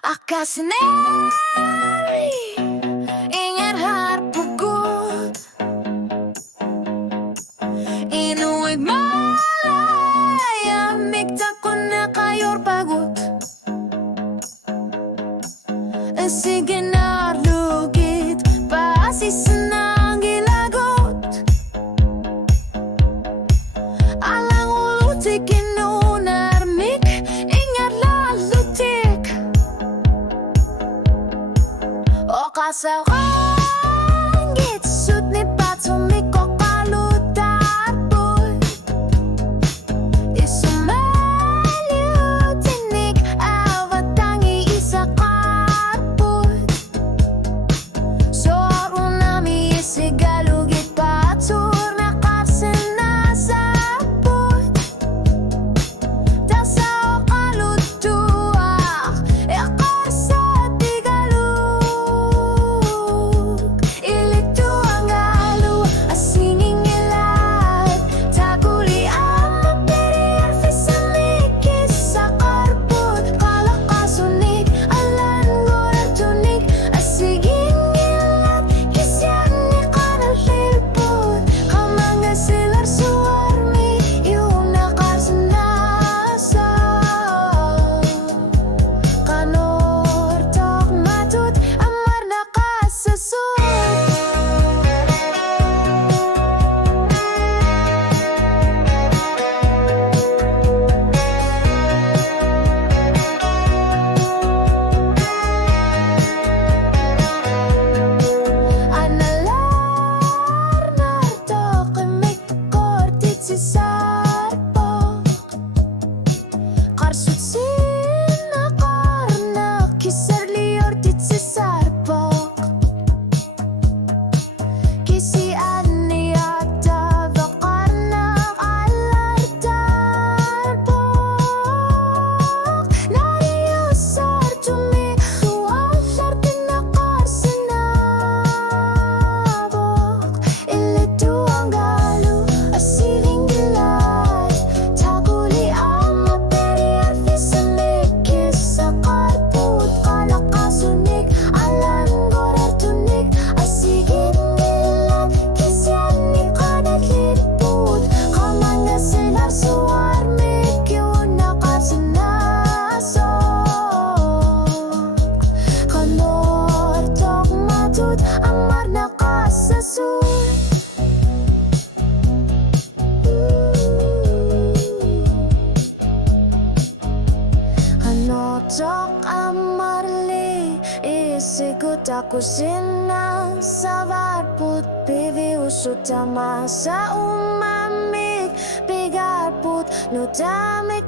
Akasne ingat harpugut Inuig malaya Migta ko na kayo'y pagod Sige na lugit Paasis na ang gilagot Alang ulutik inunarmik Ingat lalutik O kasawang gitsut ni patsumik ko kalutapot Isumalyutinik awatangi isa karpot Soro nami isigalugit patsur na karsinasapot Tasao kalutuak ekarsa tigalug Ilito ang alu asinging ilat Taguli ang mapiriar fisamikis sa karpot Kalakasunik alan goratunik asiging ilat Kisyan ni kanalilpot Kamanga silar suwarmi yung nakarsanasa Kanortok matut amar nakasasud Analar nartok mikortit si sarpok Karsut sinakarnak kisar liortit si sarpok Kisi aniyata bakarnak alartarbok Nariyusar tumi tuwasar tinakarsinabok Ilito ang galu asiling gilat Taguli ang mapiriar fisamikis sa karput Kalakasunik alan goratunik asiging ilat Kisyan ni kanatliput Kamanga silar suwarmik yung nakasinasok Kanortok matut amar nakasasud Kanotok amarli Isigut ako sinang sawarput Pivi usutama sa umamik Pigarput nudamik